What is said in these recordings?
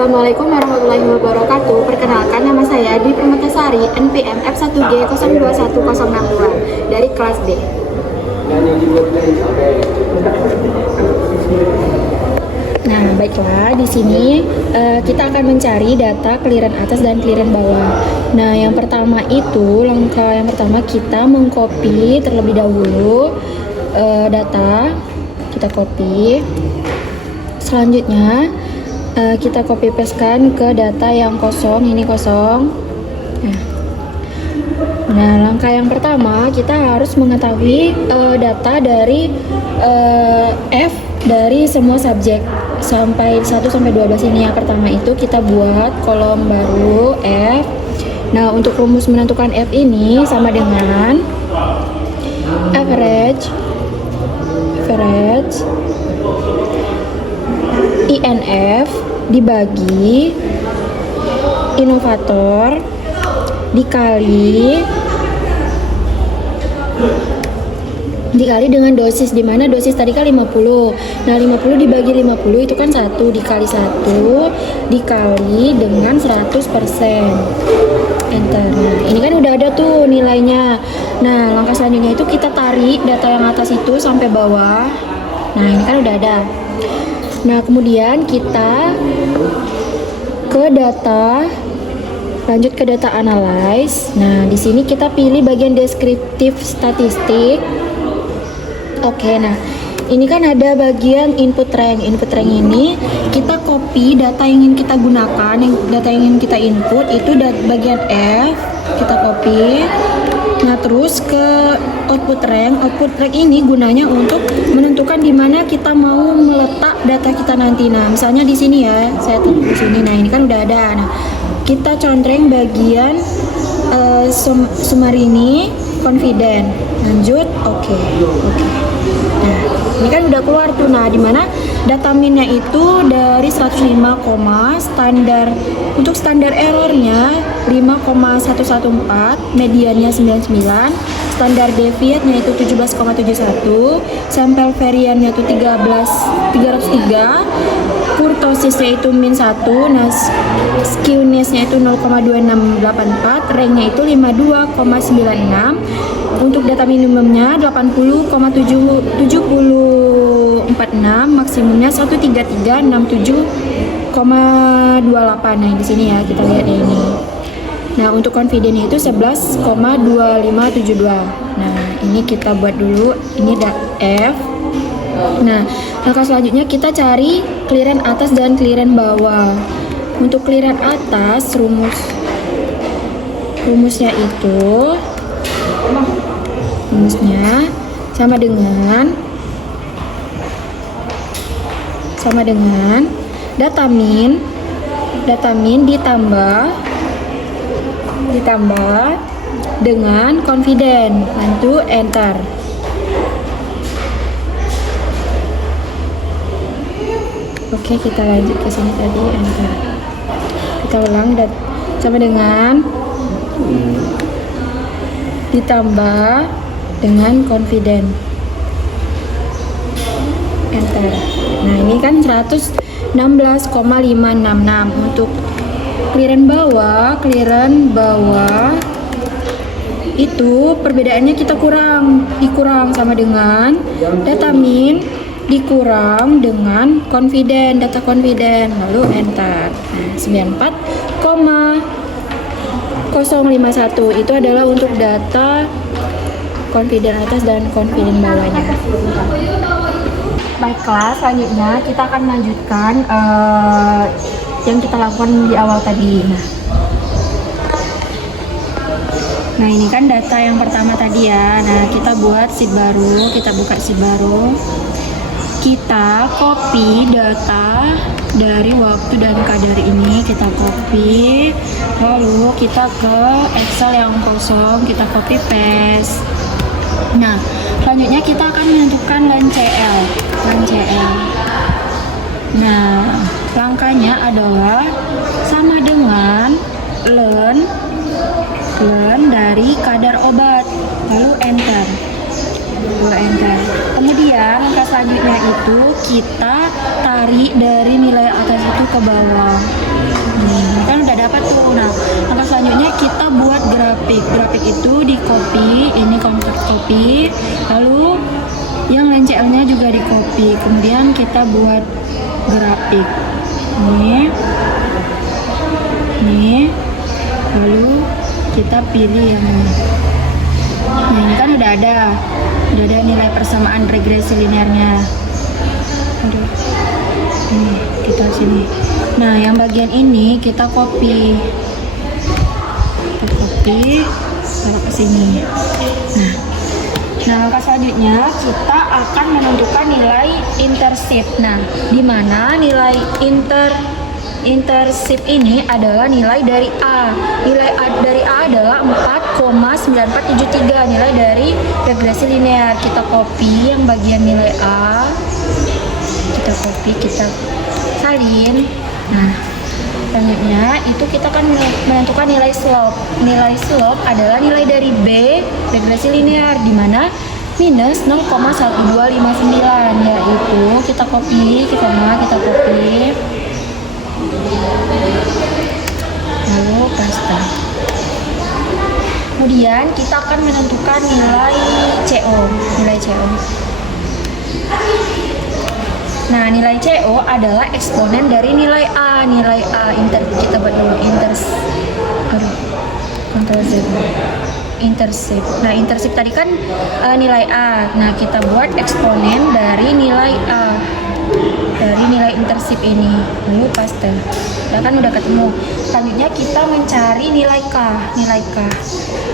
Assalamualaikum warahmatullahi wabarakatuh. Perkenalkan, nama saya Dwi Permatasari, NPM F1G 021062 dari kelas D. Nah, baiklah, di sini kita akan mencari data clearance atas dan clearance bawah. Nah, yang pertama itu, langkah yang pertama kita mengcopy terlebih dahulu data, kita copy. Selanjutnya kita copy pastekan ke data yang kosong, ini kosong. Nah, langkah yang pertama kita harus mengetahui data dari F dari semua subjek sampai 1 sampai 12 ini. Yang pertama itu kita buat kolom baru F. Nah, untuk rumus menentukan F ini sama dengan average INF dibagi inovator dikali dengan dosis, di mana dosis tadi kan 50. Nah, 50 dibagi 50 itu kan 1 dikali 1 dikali dengan 100%. Enter. Nah, ini kan udah ada tuh nilainya. Nah, langkah selanjutnya itu kita tarik data yang atas itu sampai bawah. Nah, ini kan udah ada. Nah, kemudian kita ke data, lanjut ke data analyze. Nah, di sini kita pilih bagian deskriptif statistik. Oke, nah ini kan ada bagian input rank. Input rank ini kita copy data yang ingin kita gunakan, data yang ingin kita input itu bagian F, kita copy. Nah, terus ke output rank. Output rank ini gunanya untuk menentukan di mana kita mau meletak data kita nanti. Nah, misalnya di sini ya, saya taruh di sini. Nah, ini kan udah ada. Nah, kita contreng bagian summary ini confident. Lanjut, oke. Nah, ini kan udah keluar tuh. Nah, di mana data minnya itu dari 105, standar untuk standar errornya 5,114, mediannya 99, standar deviatnya itu 17,71, sampel variannya itu 303, kurtosisnya itu min 1, nah skewness-nya itu 0,2684, ranknya itu 52,96. Untuk data minimumnya 80,746, maksimumnya 13367,28. Nah, di sini ya kita lihat ini. Nah, untuk confident itu 11,2572. Nah, ini kita buat dulu. Ini F. Nah, langkah selanjutnya kita cari clearance atas dan clearance bawah. Untuk clearance atas, rumusnya itu sama dengan data min ditambah dengan confident. Bantu enter. Oke, kita lanjut ke sini tadi, enter. Kita ulang, sama dengan ditambah dengan confident, enter. Nah, ini kan 116,566. Untuk clearance bawah itu perbedaannya kita dikurang sama dengan data min dikurang dengan data confident, lalu enter. Nah, 94,051 itu adalah untuk data confident atas dan confident bawahnya. Baiklah, selanjutnya kita akan melanjutkan yang kita lakukan di awal tadi. Nah, ini kan data yang pertama tadi ya. Nah, kita buat sheet baru, kita buka sheet baru. Kita copy data dari waktu dan kadar ini, kita copy. Lalu kita ke Excel yang kosong, kita copy paste. Nah, selanjutnya kita akan menentukan len CL. Nah, langkahnya adalah sama dengan len dari kadar obat, lalu enter. Kemudian langkah selanjutnya itu kita tarik dari nilai atas itu ke bawah. Kan udah dapat tuh. Nah, langkah selanjutnya kita buat grafik. Grafik itu di copy, ini kontak copy, lalu yang lain CL-nya juga di copy. Kemudian kita buat grafik. Nih, lalu kita pilih yang ini. Nah, ini kan udah ada nilai persamaan regresi linearnya. Ini kita sini. Nah, yang bagian ini kita copy, taruh ke sini. Nah, langkah selanjutnya kita akan menentukan nilai intercept. Nah, di mana nilai intercept ini adalah nilai dari A. Nilai A dari A adalah 4,9473, nilai dari regresi linear. Kita copy yang bagian nilai A, kita copy, kita salin. Nah, selanjutnya itu kita akan menentukan nilai slope. Nilai slope adalah nilai dari B regresi linear, di mana minus 0,1259, yaitu kita copy, kita copy, lalu paste. Kemudian kita akan menentukan nilai CO. Nah, nilai CO adalah eksponen dari nilai A. Kita buat dulu intercept. Nah, intercept tadi kan nilai A. Nah, kita buat eksponen dari nilai A, dari nilai intercept ini. Lalu paste. Nah, kan udah ketemu. Selanjutnya kita mencari nilai K.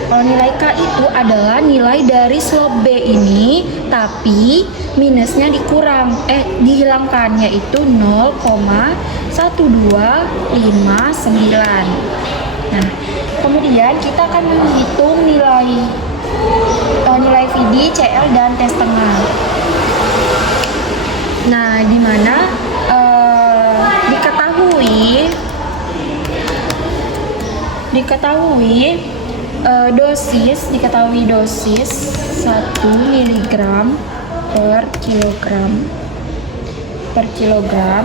Kalau nilai K itu adalah nilai dari slope B ini, tapi minusnya dihilangkan, yaitu 0,1259. Nah, kemudian kita akan menghitung nilai VD, CL, dan T setengah. Nah, di mana diketahui dosis 1 mg per kilogram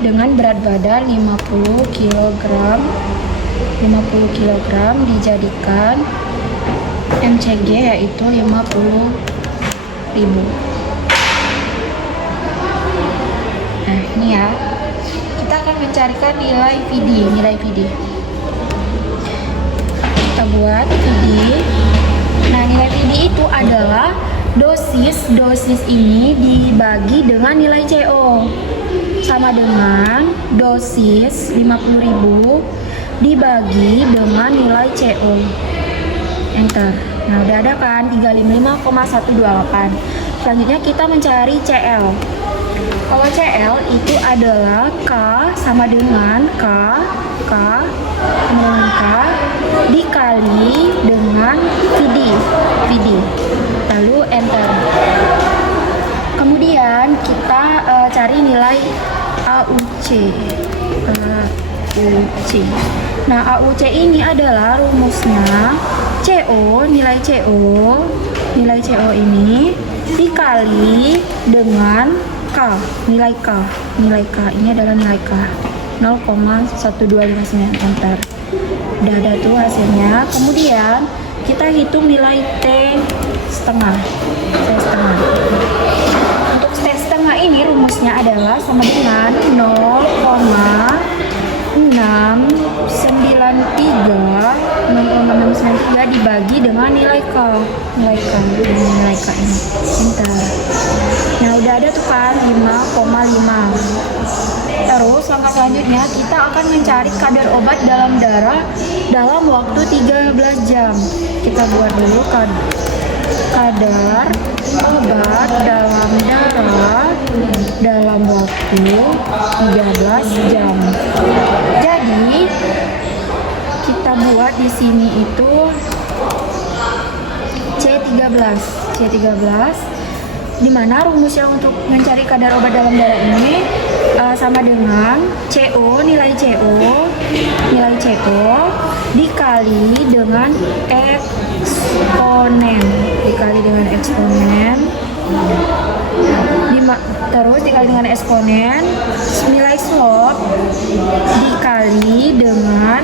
dengan berat badan 50 kg dijadikan MCG, yaitu 50.000. Nah, ini ya, kita akan mencarikan nilai VD. Kita buat VD. Nah, nilai VD itu adalah dosis ini dibagi dengan nilai CO, sama dengan dosis 50.000 dibagi dengan nilai CO. Enter. Nah, udah ada kan 355,128. Selanjutnya kita mencari CL. Kalau CL itu adalah K sama dengan K dikali dengan VD. Lalu enter. Kemudian kita cari nilai AUC. Nah, AUC ini adalah rumusnya nilai CO ini dikali dengan nilai K ini adalah nilai K 0,1259. Enter. Udah ada tuh hasilnya. Kemudian kita hitung nilai T setengah. Untuk T setengah ini rumusnya adalah sama dengan 0,693 dibagi dengan nilai K ini. Enter. Nah, udah ada tuh kan 5,5. Terus langkah selanjutnya kita akan mencari kadar obat dalam darah dalam waktu 13 jam. Kita buat dulu kadar obat dalam darah dalam waktu 13 jam. Jadi kita buat di sini itu C13, di mana rumusnya untuk mencari kadar obat dalam darah ini sama dengan nilai CO dikali dengan eksponen, di terus dikali dengan eksponen nilai slope dikali dengan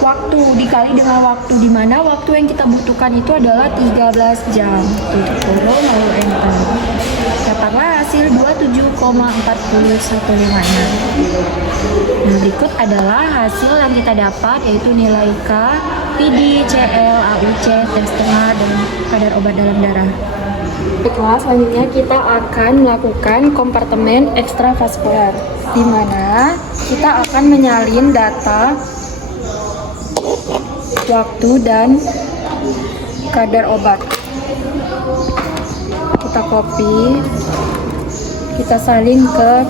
waktu, di mana waktu yang kita butuhkan itu adalah 13 jam. Tutup kurung lalu enter. Dapatlah hasil 27,4156. Nah, berikut adalah hasil yang kita dapat, yaitu nilai K, PD, CL, AUC, tes tengah, dan kadar obat dalam darah. Baiklah, selanjutnya kita akan melakukan kompartemen ekstravaskular, di mana kita akan menyalin data waktu dan kadar obat. Kita copy, kita salin ke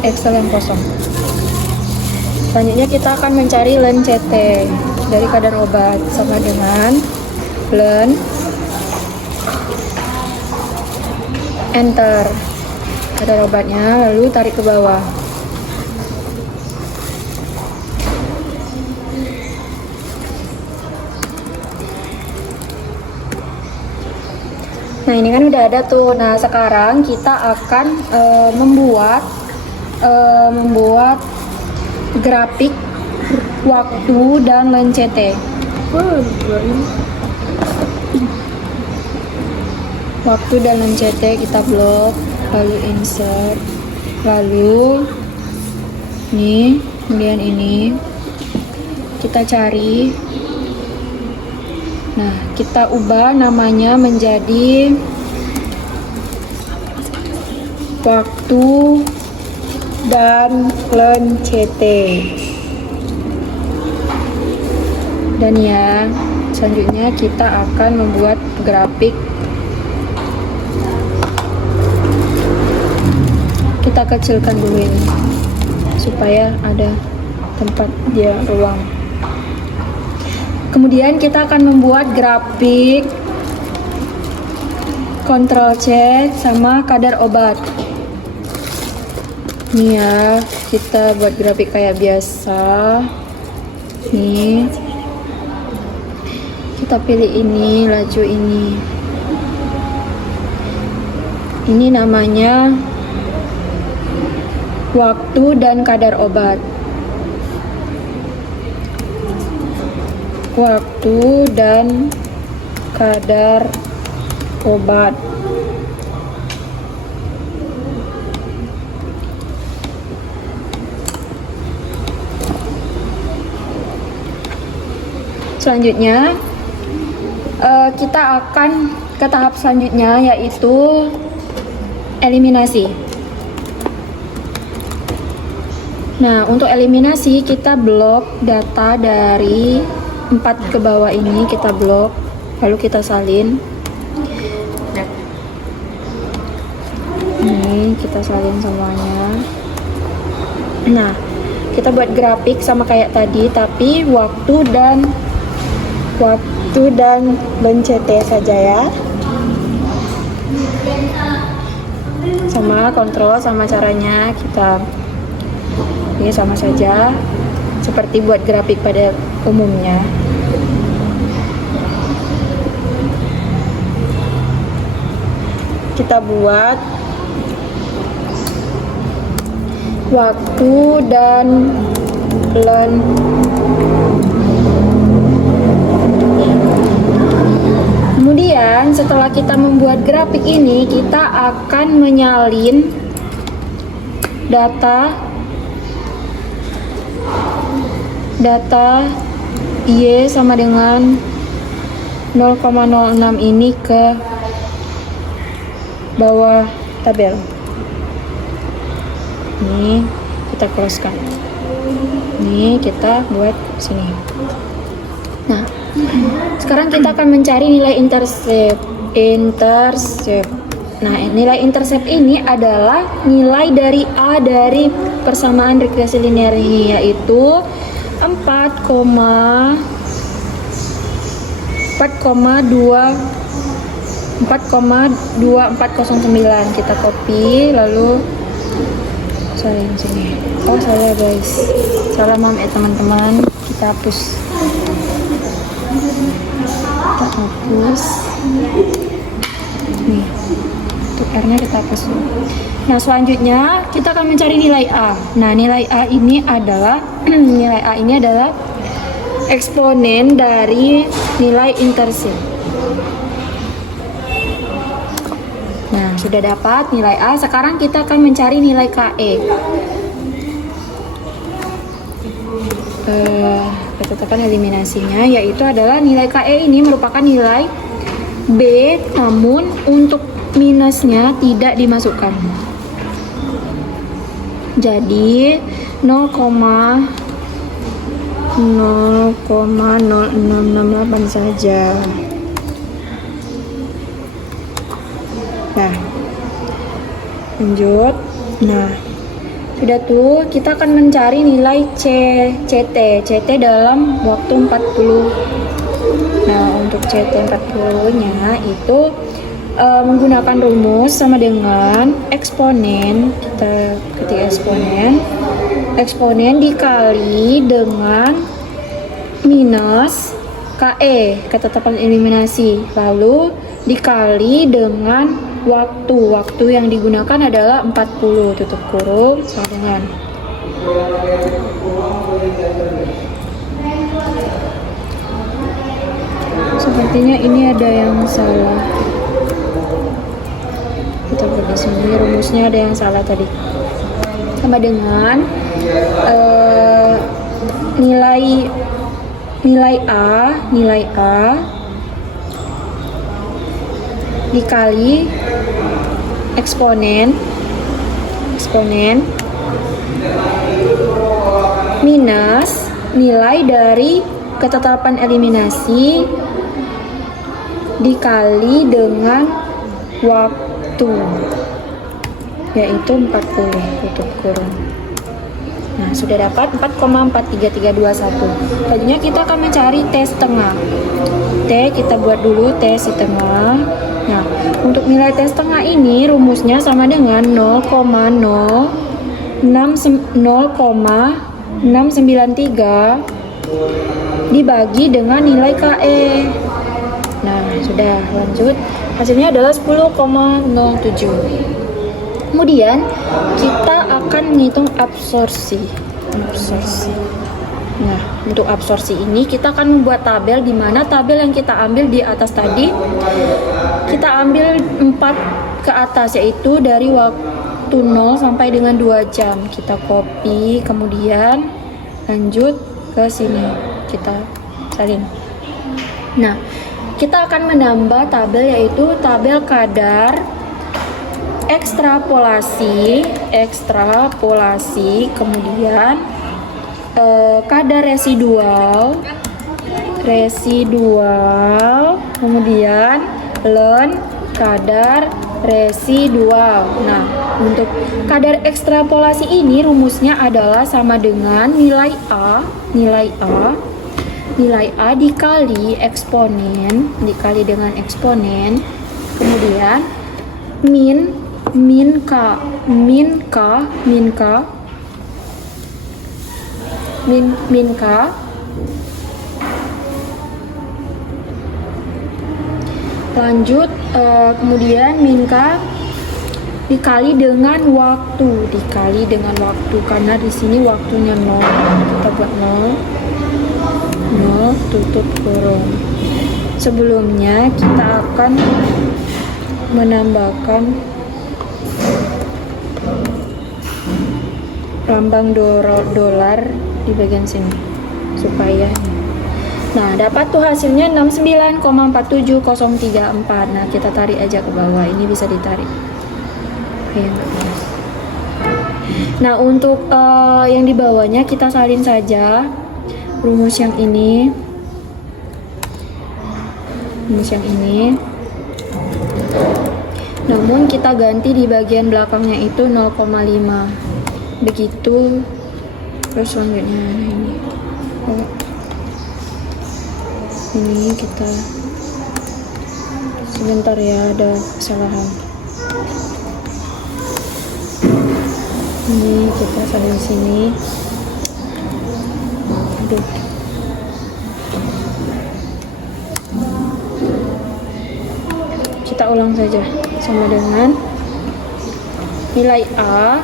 Excel yang kosong. Selanjutnya kita akan mencari len CT dari kadar obat, sama dengan len enter kadar obatnya, lalu tarik ke bawah. Nah, ini kan udah ada tuh. Nah, sekarang kita akan membuat grafik waktu dan len CT. Waktu dan len CT kita blok, lalu insert, lalu ini, kemudian ini kita cari. Nah, kita ubah namanya menjadi waktu dan len CT. Dan ya, selanjutnya kita akan membuat grafik. Kita kecilkan dulu ini supaya ada tempat dia ruang. Kemudian kita akan membuat grafik Ctrl C sama kadar obat. Nih ya, kita buat grafik kayak biasa. Nih, kita pilih ini, laju ini. Ini namanya waktu dan kadar obat. Waktu dan kadar obat. Selanjutnya kita akan ke tahap selanjutnya, yaitu eliminasi. Nah, untuk eliminasi kita blok data dari 4 ke bawah ini, kita blok, lalu kita salin. Ini kita salin semuanya. Nah, kita buat grafik sama kayak tadi, tapi waktu dan len CT saja ya. Sama kontrol, sama caranya kita ini sama saja seperti buat grafik pada umumnya. Kita buat waktu dan len Kemudian setelah kita membuat grafik ini, kita akan menyalin data Y sama dengan 0,06 ini ke bawah tabel. Ini kita close kan. Ini kita buat sini. Nah, sekarang kita akan mencari nilai intercept. Nah, nilai intercept ini adalah nilai dari A dari persamaan regresi linear ini, yaitu 4,2409. Kita copy lalu salin sini. Oh, salah guys, salah mam ya teman-teman. Kita hapus. Nih, R-nya kita hapus dulu. Nah, selanjutnya kita akan mencari nilai A. Nah, nilai A ini adalah eksponen dari nilai intersect. Nah, sudah dapat nilai A. Sekarang kita akan mencari nilai KE. Ketetapan eliminasinya yaitu adalah nilai KE ini merupakan nilai B, namun untuk minusnya tidak dimasukkan. Jadi 0,0668 saja. Nah, lanjut. Nah, sudah tuh, kita akan mencari nilai CT dalam waktu 40. Nah, untuk CT 40-nya itu menggunakan rumus sama dengan eksponen. Kita ketik eksponen dikali dengan minus KE, ketetapan eliminasi, lalu dikali dengan waktu yang digunakan adalah 40, tutup kurung, sama dengan sepertinya ini ada yang salah. Kita buat di sini rumusnya ada yang salah tadi. Sama dengan nilai A dikali eksponen minus nilai dari ketetapan eliminasi dikali dengan waktu, yaitu 40, tutup kurung. Nah, sudah dapat 4,43321. Selanjutnya kita akan mencari T setengah. T kita buat dulu T setengah. Nah, untuk nilai T setengah ini rumusnya sama dengan 0,693 dibagi dengan nilai KE. Nah, sudah, lanjut. Hasilnya adalah 10,07. Kemudian kita akan menghitung absorpsi. Nah, untuk absorpsi ini kita akan membuat tabel, di mana tabel yang kita ambil di atas tadi kita ambil 4 ke atas, yaitu dari waktu 0 sampai dengan 2 jam. Kita copy, kemudian lanjut ke sini kita salin. Nah, kita akan menambah tabel, yaitu tabel kadar ekstrapolasi, kemudian kadar residual, kemudian ln kadar residual. Nah, untuk kadar ekstrapolasi ini rumusnya adalah sama dengan nilai A dikali eksponen, dikali dengan eksponen, kemudian min K lanjut, kemudian min K dikali dengan waktu, karena di sini waktunya 0, kita buat 0, tutup kurung. Sebelumnya kita akan menambahkan lambang dolar di bagian sini supaya, nah, dapat tuh hasilnya 69,47034. Nah, kita tarik aja ke bawah, ini bisa ditarik. Nah, untuk yang di bawahnya kita salin saja rumus yang ini, namun kita ganti di bagian belakangnya itu 0,5, begitu. Terus selanjutnya ini kita sebentar ya, ada kesalahan. Ini kita salin sini. Aduh. Kita ulang saja, sama dengan nilai A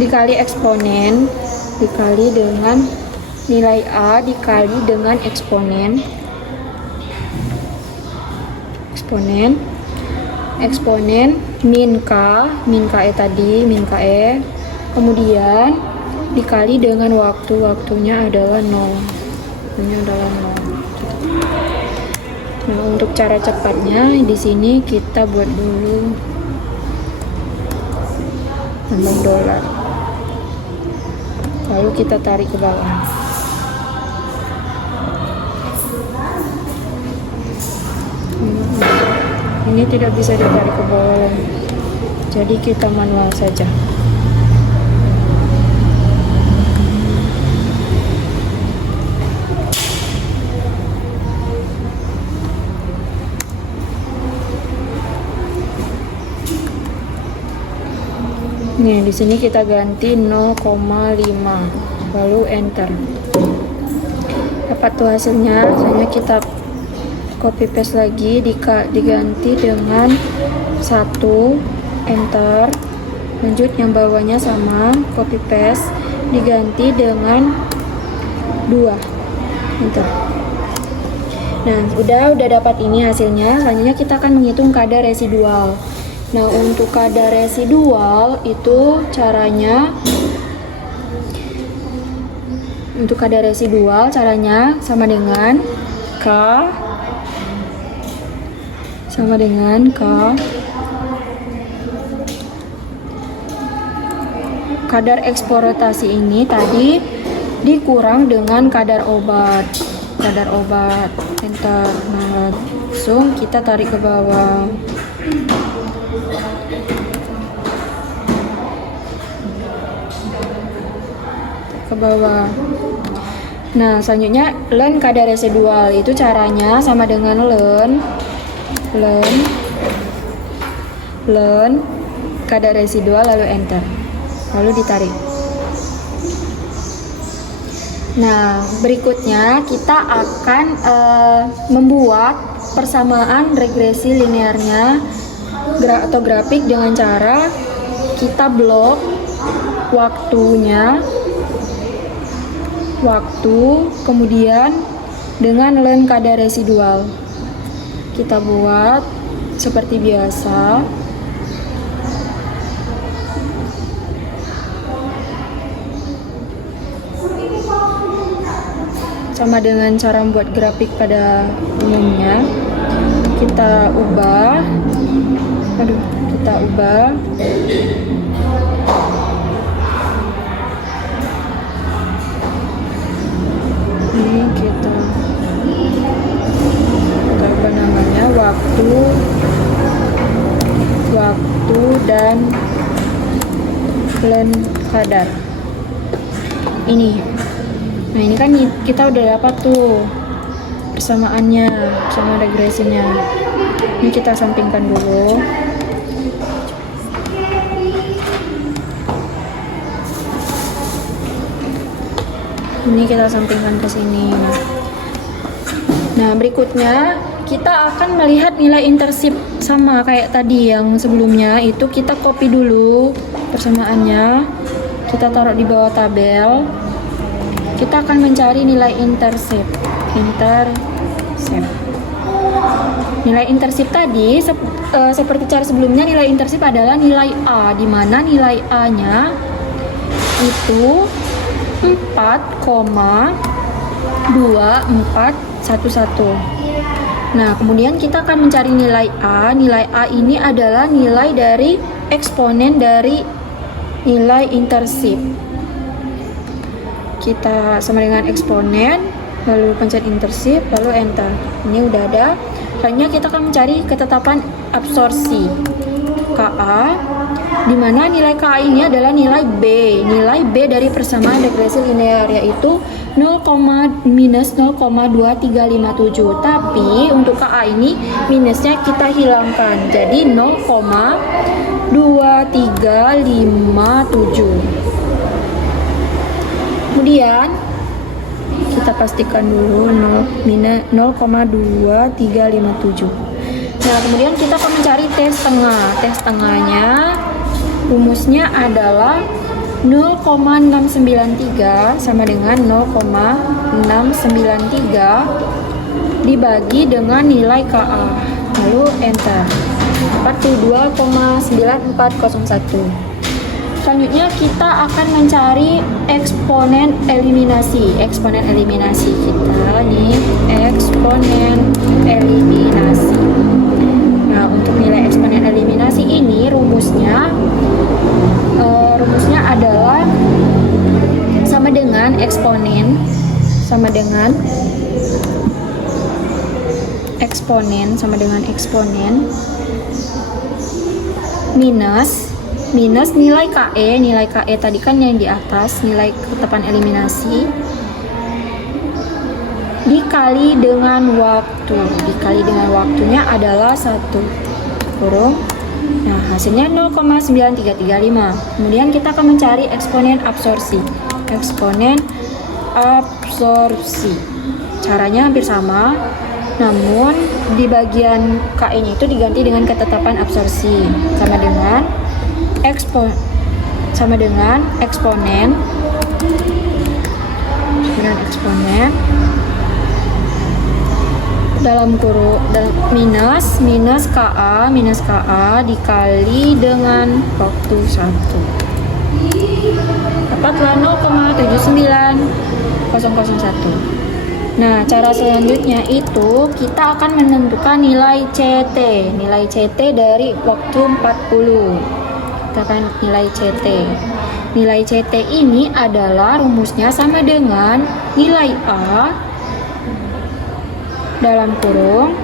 dikali eksponen dikali dengan nilai A dikali dengan eksponen min K E tadi, min KE, kemudian dikali dengan waktunya adalah 0. Nah, untuk cara cepatnya di sini kita buat dulu tambah dolar. Lalu kita tarik ke bawah. Ini tidak bisa ditarik ke bawah, jadi kita manual saja. Nih, di sini kita ganti 0,5, lalu enter. Dapat tuh hasilnya. Misalnya kita copy paste lagi, diganti dengan 1, enter. Lanjut yang bawahnya sama, copy paste, diganti dengan 2, enter. Nah, udah dapat ini hasilnya. Selanjutnya kita akan menghitung kadar residual. Nah, untuk kadar residual itu caranya sama dengan K kadar eksploitasi ini tadi dikurang dengan kadar obat, enter. Nah, langsung kita tarik ke bawah. Nah, selanjutnya learn kadar residual itu caranya sama dengan learn kadar residual lalu enter, lalu ditarik. Nah, berikutnya kita akan membuat persamaan regresi linearnya atau grafik dengan cara kita blok waktu, kemudian dengan learn kadar residual. Kita buat seperti biasa. Sama dengan cara membuat grafik pada umumnya. Kita ubah. Ini kita apa namanya, waktu dan learn kadar ini. Nah, ini kan kita udah dapat tuh persamaannya, sama regresinya. Ini kita sampingkan dulu. Ini kita sampingkan ke sini. Nah, berikutnya kita akan melihat nilai intersip sama kayak tadi yang sebelumnya. Itu kita copy dulu persamaannya, kita taruh di bawah tabel. Kita akan mencari nilai intersip. Nilai intersip tadi seperti cara sebelumnya, nilai intersip adalah nilai A, di mana nilai A-nya itu 4,2411. Nah, kemudian kita akan mencari nilai A. Nilai A ini adalah nilai dari eksponen dari nilai intersip. Kita sama dengan eksponen, lalu pencet intersip, lalu enter. Ini udah ada. Selanjutnya kita akan mencari ketetapan absorpsi KA, di mana nilai KA ini adalah nilai B dari persamaan regresi linear, yaitu minus 0,2357. Tapi untuk KA ini minusnya kita hilangkan, jadi 0,2357. Kemudian kita pastikan dulu 0,2357. Nah, kemudian kita akan mencari T setengah. T setengahnya rumusnya adalah 0,693 sama dengan 0,693 dibagi dengan nilai KA. Lalu enter. 42,9401. Selanjutnya kita akan mencari eksponen eliminasi. Eksponen eliminasi kita nih, eksponen eliminasi. Nah, untuk nilai eksponen eliminasi ini rumusnya adalah sama dengan eksponen minus nilai KE tadi kan yang di atas, nilai ketetapan eliminasi dikali dengan waktunya adalah 1 kurung. Nah, hasilnya 0,9335. Kemudian kita akan mencari eksponen absorpsi. Caranya hampir sama, namun di bagian KE-nya itu diganti dengan ketetapan absorpsi sama dengan eksponen dalam minus KA dikali dengan waktu 1. Dapatlah 0,79001. Nah, cara selanjutnya itu kita akan menentukan nilai CT. Nilai CT dari waktu 40. Kita akan nilai CT. Nilai CT ini adalah rumusnya sama dengan nilai A dalam kurung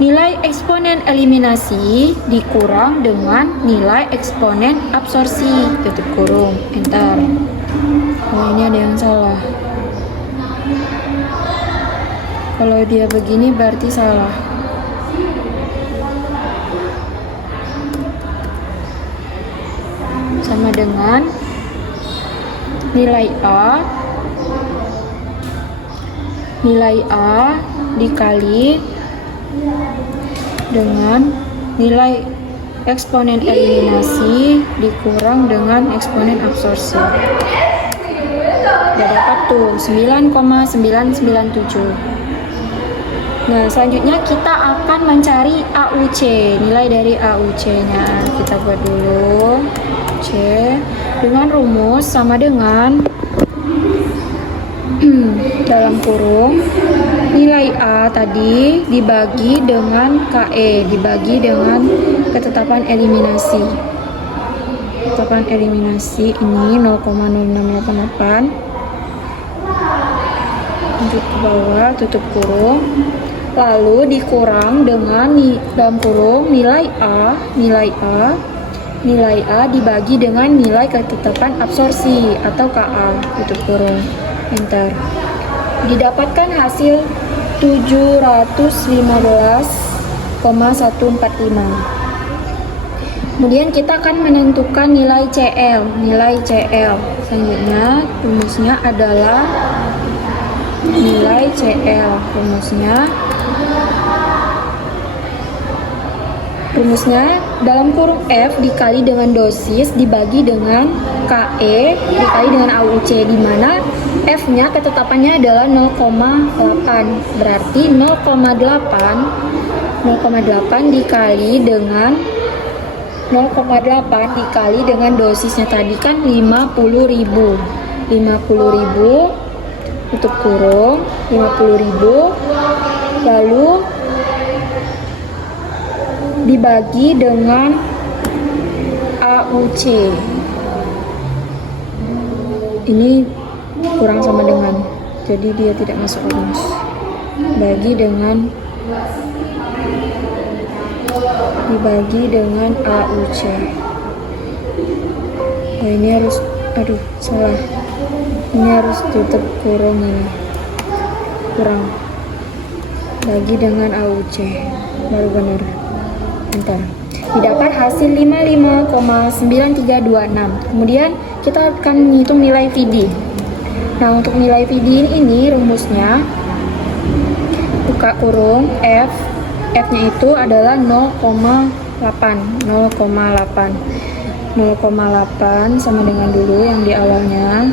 nilai eksponen eliminasi dikurang dengan nilai eksponen absorpsi, tutup kurung, enter. Oh, ini ada yang salah. Kalau dia begini berarti salah. Sama dengan nilai A dikali dengan nilai eksponen eliminasi dikurang dengan eksponen absorpsi. Udah dapat tuh 9,997. Nah, selanjutnya kita akan mencari AUC. Nilai dari AUC-nya kita buat dulu. C dengan rumus sama dengan dalam kurung nilai A tadi dibagi dengan KE dibagi dengan ketetapan eliminasi. Ketetapan eliminasi ini 0,0688. Lanjut ke bawah, tutup kurung. Lalu dikurang dengan dalam kurung nilai A dibagi dengan nilai ketetapan absorpsi atau KA, tutup kurung, enter. Didapatkan hasil 715,145. Kemudian kita akan menentukan nilai CL. Selanjutnya rumusnya adalah nilai CL. Rumusnya dalam kurung F dikali dengan dosis dibagi dengan KE dikali dengan AUC, di mana F-nya ketetapannya adalah 0,8. Berarti 0,8 dikali dengan 0,8 dikali dengan dosisnya tadi kan 50.000. 50.000 tutup kurung 50.000 lalu dibagi dengan AUC. Ini kurang sama dengan, jadi dia tidak masuk rumus. Dibagi dengan AUC. Nah, ini harus, salah. Ini harus tutup kurung ini. Kurang. Bagi dengan AUC. Baru benar. Bentar. Didapat hasil 55,9326. Kemudian kita akan menghitung nilai VD. Nah, untuk nilai VD ini rumusnya buka kurung F F-nya itu adalah 0,8. 0,8 sama dengan dulu yang di awalnya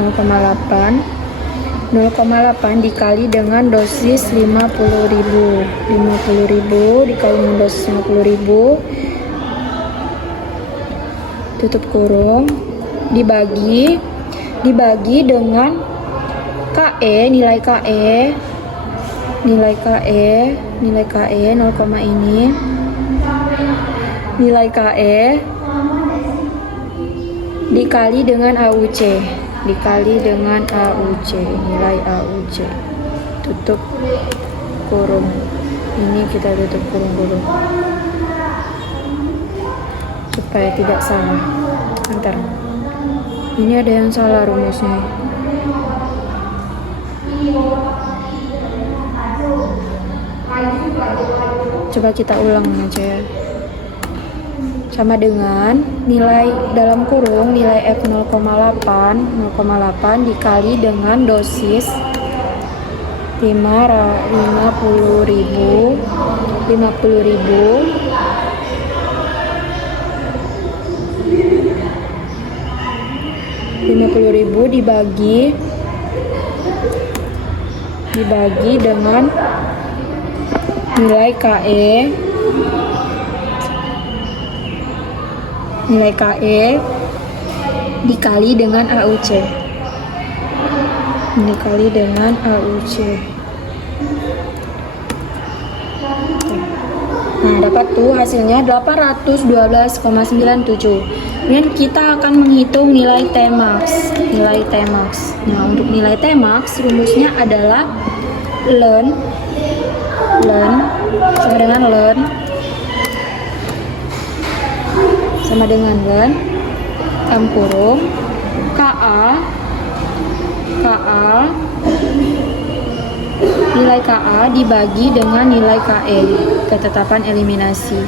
0,8 dikali dengan dosis 50.000 dikali dengan dosis 50.000 tutup kurung dibagi dengan KE, nilai KE 0, ini nilai KE dikali dengan AUC, nilai AUC, tutup kurung. Ini kita tutup kurung dulu supaya tidak salah. Bentar, ini ada yang salah rumusnya. Coba kita ulang aja ya. Sama dengan nilai dalam kurung nilai F 0,8 dikali dengan dosis 50.000 dibagi dengan nilai KE dikali dengan AUC. Nah, dapat tuh hasilnya 812,97. Kemudian kita akan menghitung nilai T-max. Nah, untuk nilai T-max rumusnya adalah ln sama dengan ln dalam kurung KA nilai KA dibagi dengan nilai KE, ketetapan eliminasi.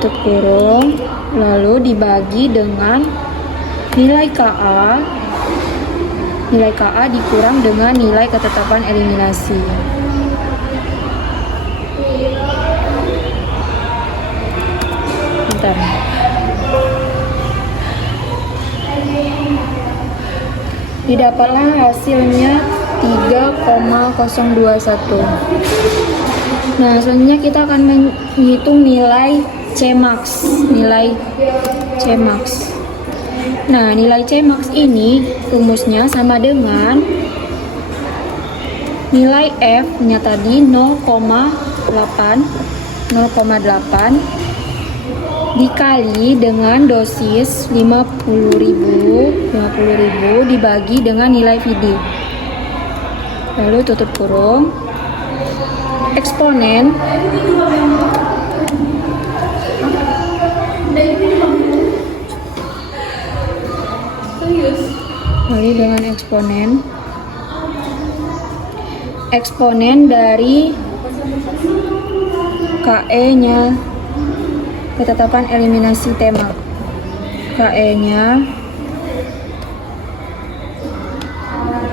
Tutup kurung, lalu dibagi dengan nilai KA dikurang dengan nilai ketetapan eliminasi. Bentar. Didapatlah hasilnya 3,021. Nah, selanjutnya kita akan menghitung nilai C-max. Nah, nilai C-max ini rumusnya sama dengan nilai F-nya tadi 0,8 dikali dengan dosis 50.000 dibagi dengan nilai VD. Lalu tutup kurung. Eksponen kali dengan eksponen dari KE-nya, ketetapan eliminasi T-max. KE-nya,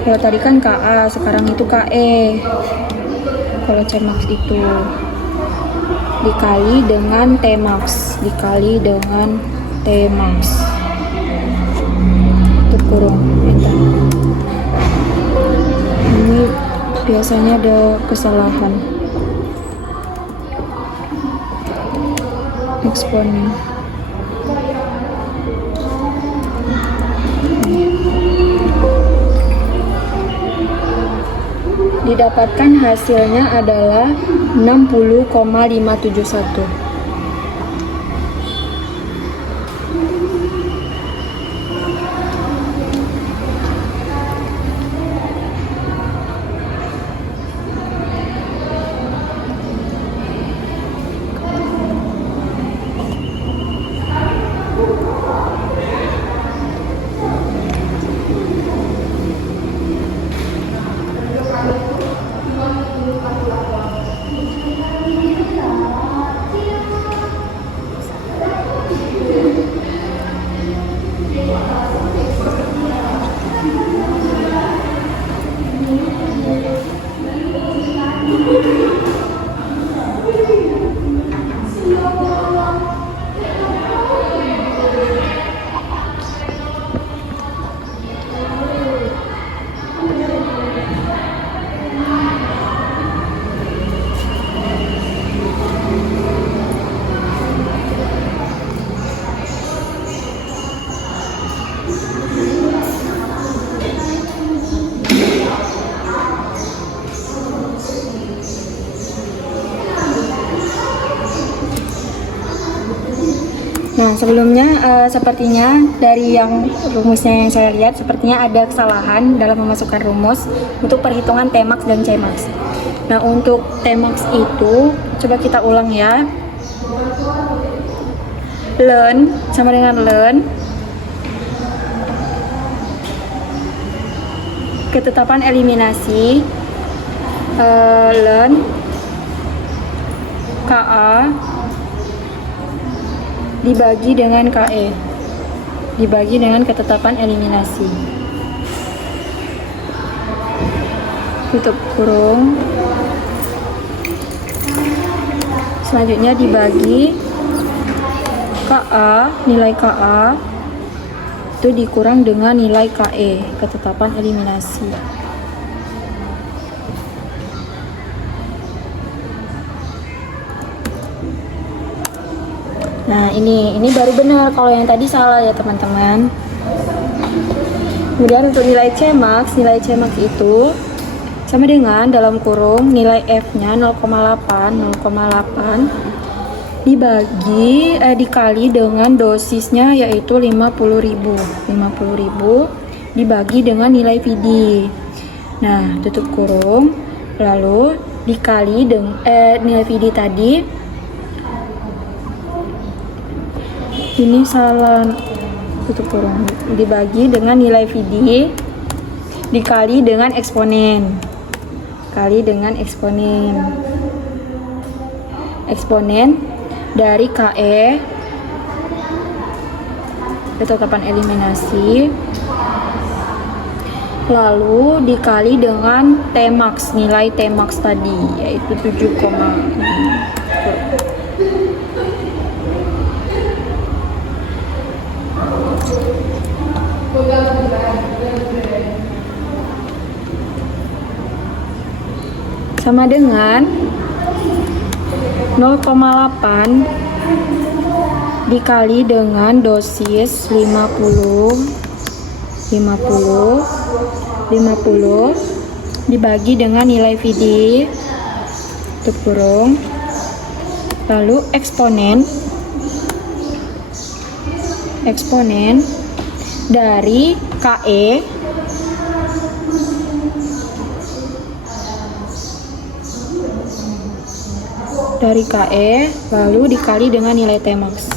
kalau tadi kan KA, sekarang itu KE. Kalau C-max itu dikali dengan T-max, tutup kurung. Ini biasanya ada kesalahan. Eksponen didapatkan hasilnya adalah 60,571. sebelumnya sepertinya dari yang rumusnya yang saya lihat sepertinya ada kesalahan dalam memasukkan rumus untuk perhitungan Tmax dan Cmax. Nah, untuk Tmax itu coba kita ulang ya. Ln sama dengan ln ketetapan eliminasi ln Ka dibagi dengan Ke dibagi dengan ketetapan eliminasi, tutup kurung, selanjutnya dibagi Ka, nilai Ka itu dikurang dengan nilai Ke, ketetapan eliminasi. Nah, ini baru benar, kalau yang tadi salah ya teman-teman. Kemudian untuk nilai Cmax itu sama dengan dalam kurung nilai F-nya 0,8 dikali dengan dosisnya yaitu 50.000 dibagi dengan nilai Vd. Nah, tutup kurung, lalu dikali dengan nilai Vd tadi. Ini salah, tutup kurung, dibagi dengan nilai Vd dikali dengan eksponen, eksponen dari Ke ketetapan eliminasi, lalu dikali dengan Tmax, nilai Tmax tadi yaitu 7,5. Sama dengan 0,8 dikali dengan dosis 50 dibagi dengan nilai Vd, tutup kurung, lalu eksponen dari Ke lalu dikali dengan nilai Tmax,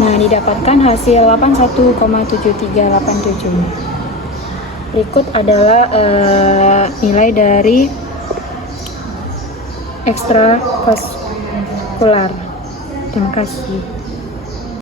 Nah, didapatkan hasil 81,7387. Berikut adalah nilai dari ekstravaskular. Terima kasih.